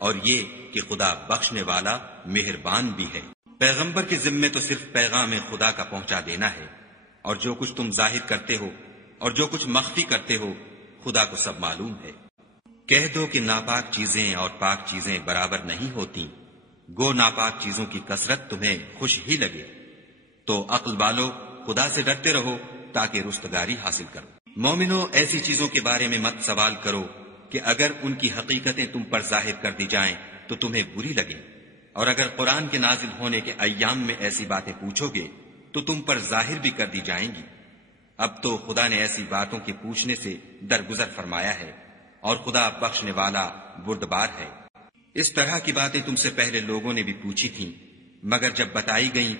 اور یہ کہ خدا بخشنے والا مہربان بھی ہے۔ پیغمبر کے ذمے تو صرف پیغام خدا کا پہنچا دینا ہے، اور جو کچھ تم ظاہر کرتے ہو اور جو کچھ مخفی کرتے ہو خدا کو سب معلوم ہے۔ کہہ دو کہ ناپاک چیزیں اور پاک چیزیں برابر نہیں ہوتی، گو ناپاک چیزوں کی کثرت تمہیں خوش ہی لگے، تو عقل والو خدا سے ڈرتے رہو تاکہ رستگاری حاصل کرو۔ مومنو، ایسی چیزوں کے بارے میں مت سوال کرو کہ اگر ان کی حقیقتیں تم پر ظاہر کر دی جائیں تو تمہیں بری لگیں، اور اگر قرآن کے نازل ہونے کے ایام میں ایسی باتیں پوچھو گے تو تم پر ظاہر بھی کر دی جائیں گی۔ اب تو خدا نے ایسی باتوں کے پوچھنے سے درگزر فرمایا ہے، اور خدا بخشنے والا بردبار ہے۔ اس طرح کی باتیں تم سے پہلے لوگوں نے بھی پوچھی تھیں، مگر جب بتائی گئیں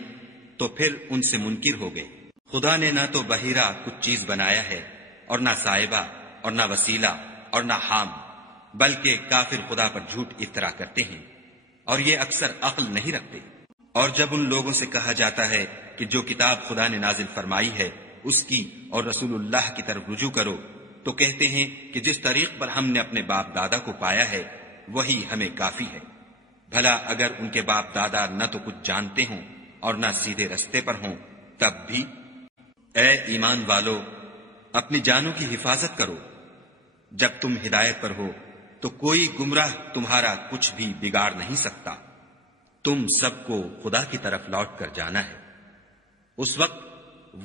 تو پھر ان سے منکر ہو گئے۔ خدا نے نہ تو بحیرہ کچھ چیز بنایا ہے، اور نہ صاحبہ، اور نہ وسیلہ، اور نہ حام، بلکہ کافر خدا پر جھوٹ افطرا کرتے ہیں، اور یہ اکثر عقل نہیں رکھتے۔ اور جب ان لوگوں سے کہا جاتا ہے کہ جو کتاب خدا نے نازل فرمائی ہے اس کی اور رسول اللہ کی طرف رجوع کرو، تو کہتے ہیں کہ جس طریق پر ہم نے اپنے باپ دادا کو پایا ہے وہی ہمیں کافی ہے۔ بھلا اگر ان کے باپ دادا نہ تو کچھ جانتے ہوں اور نہ سیدھے رستے پر ہوں تب بھی؟ اے ایمان والو، اپنی جانوں کی حفاظت کرو۔ جب تم ہدایت پر ہو تو کوئی گمراہ تمہارا کچھ بھی بگاڑ نہیں سکتا۔ تم سب کو خدا کی طرف لوٹ کر جانا ہے، اس وقت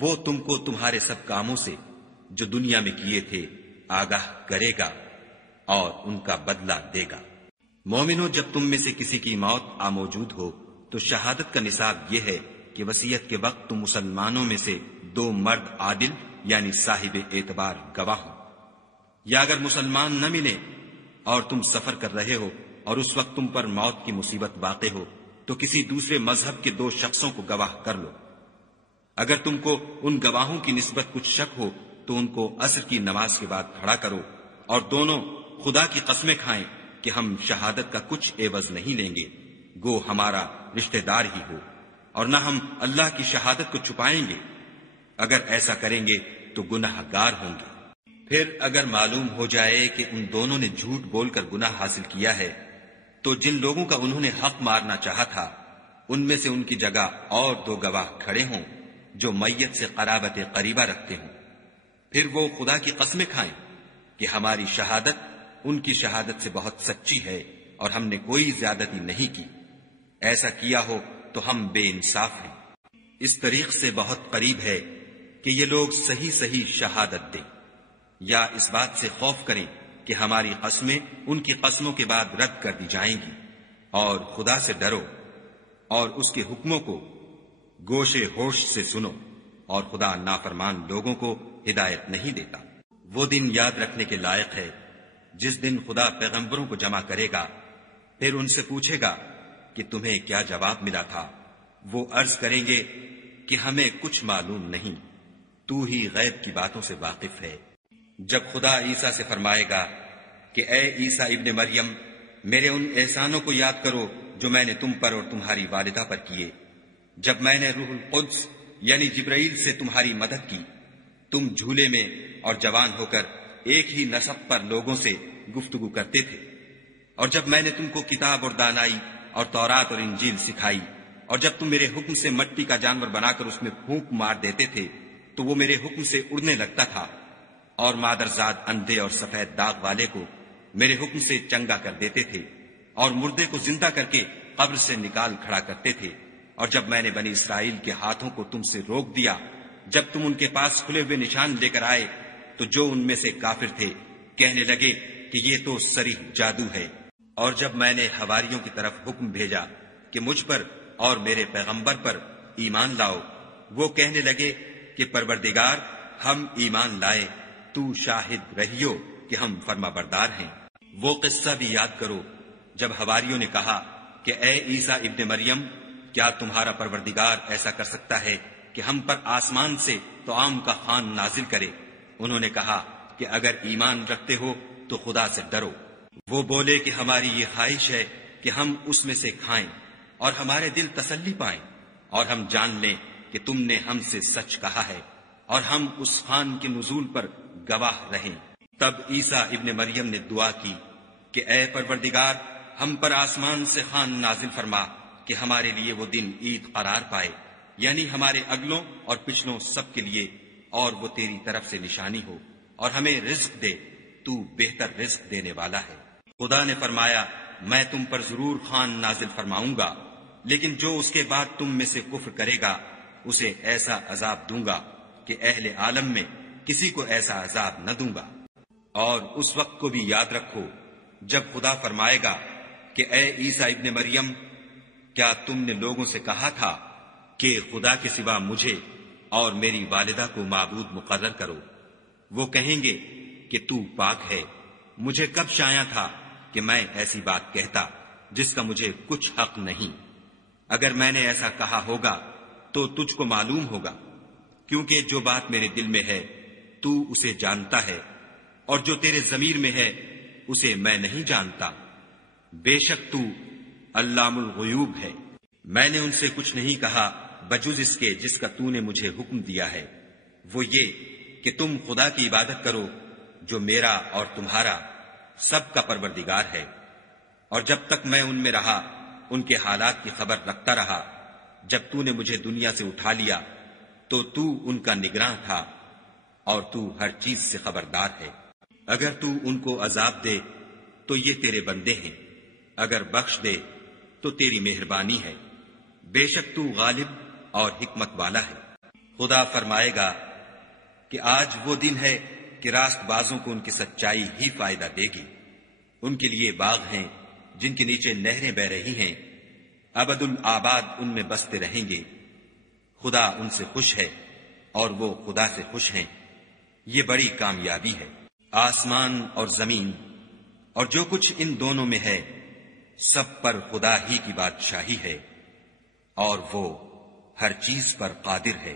وہ تم کو تمہارے سب کاموں سے جو دنیا میں کیے تھے آگاہ کرے گا اور ان کا بدلہ دے گا۔ مومنو، جب تم میں سے کسی کی موت موجود ہو تو شہادت کا نصاب یہ ہے کہ وصیت کے وقت تم مسلمانوں میں سے 2 مرد عادل یعنی صاحب اعتبار گواہ ہوں، یا اگر مسلمان نہ ملے اور تم سفر کر رہے ہو اور اس وقت تم پر موت کی مصیبت واقع ہو تو کسی دوسرے مذہب کے 2 شخصوں کو گواہ کر لو۔ اگر تم کو ان گواہوں کی نسبت کچھ شک ہو تو ان کو عصر کی نماز کے بعد کھڑا کرو، اور دونوں خدا کی قسمیں کھائیں کہ ہم شہادت کا کچھ عوض نہیں لیں گے، گو ہمارا رشتہ دار ہی ہو، اور نہ ہم اللہ کی شہادت کو چھپائیں گے، اگر ایسا کریں گے تو گناہ گار ہوں گے۔ پھر اگر معلوم ہو جائے کہ ان دونوں نے جھوٹ بول کر گناہ حاصل کیا ہے تو جن لوگوں کا انہوں نے حق مارنا چاہا تھا ان میں سے ان کی جگہ اور 2 گواہ کھڑے ہوں جو میت سے قرابت قریبہ رکھتے ہوں، پھر وہ خدا کی قسمیں کھائیں کہ ہماری شہادت ان کی شہادت سے بہت سچی ہے اور ہم نے کوئی زیادتی نہیں کی۔ ایسا کیا ہو تو ہم بے انصاف ہیں۔ اس طریق سے بہت قریب ہے کہ یہ لوگ صحیح صحیح شہادت دیں، یا اس بات سے خوف کریں کہ ہماری قسمیں ان کی قسموں کے بعد رد کر دی جائیں گی، اور خدا سے ڈرو اور اس کے حکموں کو گوشے ہوش سے سنو، اور خدا نافرمان لوگوں کو ہدایت نہیں دیتا۔ وہ دن یاد رکھنے کے لائق ہے جس دن خدا پیغمبروں کو جمع کرے گا، پھر ان سے پوچھے گا کہ تمہیں کیا جواب ملا تھا۔ وہ عرض کریں گے کہ ہمیں کچھ معلوم نہیں، تو ہی غیب کی باتوں سے واقف ہے۔ جب خدا عیسیٰ سے فرمائے گا کہ اے عیسیٰ ابن مریم، میرے ان احسانوں کو یاد کرو جو میں نے تم پر اور تمہاری والدہ پر کیے، جب میں نے روح القدس یعنی جبرائیل سے تمہاری مدد کی، تم جھولے میں اور جوان ہو کر ایک ہی نسب پر لوگوں سے گفتگو کرتے تھے، اور جب میں نے تم کو کتاب اور دانائی اور تورات اور انجیل سکھائی، اور جب تم میرے حکم سے مٹی کا جانور بنا کر اس میں پھونک مار دیتے تھے تو وہ میرے حکم سے اڑنے لگتا تھا، اور مادرزاد اندھے اور سفید داغ والے کو میرے حکم سے چنگا کر دیتے تھے، اور مردے کو زندہ کر کے قبر سے نکال کھڑا کرتے تھے، اور جب میں نے بنی اسرائیل کے ہاتھوں کو تم سے روک دیا جب تم ان کے پاس کھلے ہوئے نشان لے کر آئے، تو جو ان میں سے کافر تھے کہنے لگے کہ یہ تو صریح جادو ہے، اور جب میں نے حواریوں کی طرف حکم بھیجا کہ مجھ پر اور میرے پیغمبر پر ایمان لاؤ، وہ کہنے لگے کہ پروردگار ہم ایمان لائے، تو شاہد رہیو کہ ہم فرما بردار ہیں۔ وہ قصہ بھی یاد کرو جب حواریوں نے کہا کہ اے عیسیٰ ابن مریم، کیا تمہارا پروردگار ایسا کر سکتا ہے کہ ہم پر آسمان سے طعام کا خوان نازل کرے؟ انہوں نے کہا کہ اگر ایمان رکھتے ہو تو خدا سے ڈرو۔ وہ بولے کہ ہماری یہ خواہش ہے کہ ہم اس میں سے کھائیں اور ہمارے دل تسلی پائیں، اور ہم جان لیں کہ تم نے ہم سے سچ کہا ہے، اور ہم اس خوان کے نزول پر گواہ رہیں۔ تب عیسیٰ ابن مریم نے دعا کی کہ اے پروردگار، ہم پر آسمان سے خوان نازل فرما کہ ہمارے لیے وہ دن عید قرار پائے، یعنی ہمارے اگلوں اور پچھلوں سب کے لیے، اور وہ تیری طرف سے نشانی ہو، اور ہمیں رزق دے، تو بہتر رزق دینے والا ہے۔ خدا نے فرمایا میں تم پر ضرور خوان نازل فرماؤں گا، لیکن جو اس کے بعد تم میں سے کفر کرے گا اسے ایسا عذاب دوں گا کہ اہل عالم میں کسی کو ایسا عذاب نہ دوں گا۔ اور اس وقت کو بھی یاد رکھو جب خدا فرمائے گا کہ اے عیسیٰ ابن مریم، کیا تم نے لوگوں سے کہا تھا کہ خدا کے سوا مجھے اور میری والدہ کو معبود مقرر کرو؟ وہ کہیں گے کہ تو پاک ہے، مجھے کب شایع تھا کہ میں ایسی بات کہتا جس کا مجھے کچھ حق نہیں۔ اگر میں نے ایسا کہا ہوگا تو تجھ کو معلوم ہوگا، کیونکہ جو بات میرے دل میں ہے تو اسے جانتا ہے، اور جو تیرے ضمیر میں ہے اسے میں نہیں جانتا۔ بے شک تو علام الغیوب ہے۔ میں نے ان سے کچھ نہیں کہا بجز اس کے جس کا تو نے مجھے حکم دیا ہے، وہ یہ کہ تم خدا کی عبادت کرو جو میرا اور تمہارا سب کا پروردگار ہے، اور جب تک میں ان میں رہا ان کے حالات کی خبر رکھتا رہا۔ جب تو نے مجھے دنیا سے اٹھا لیا تو تو ان کا نگراں تھا، اور تو ہر چیز سے خبردار ہے۔ اگر تو ان کو عذاب دے تو یہ تیرے بندے ہیں، اگر بخش دے تو تیری مہربانی ہے، بے شک تو غالب اور حکمت والا ہے۔ خدا فرمائے گا کہ آج وہ دن ہے کہ راست بازوں کو ان کی سچائی ہی فائدہ دے گی۔ ان کے لیے باغ ہیں جن کے نیچے نہریں بہ رہی ہیں، ابد الآباد ان میں بستے رہیں گے۔ خدا ان سے خوش ہے اور وہ خدا سے خوش ہیں، یہ بڑی کامیابی ہے۔ آسمان اور زمین اور جو کچھ ان دونوں میں ہے سب پر خدا ہی کی بادشاہی ہے، اور وہ ہر چیز پر قادر ہے۔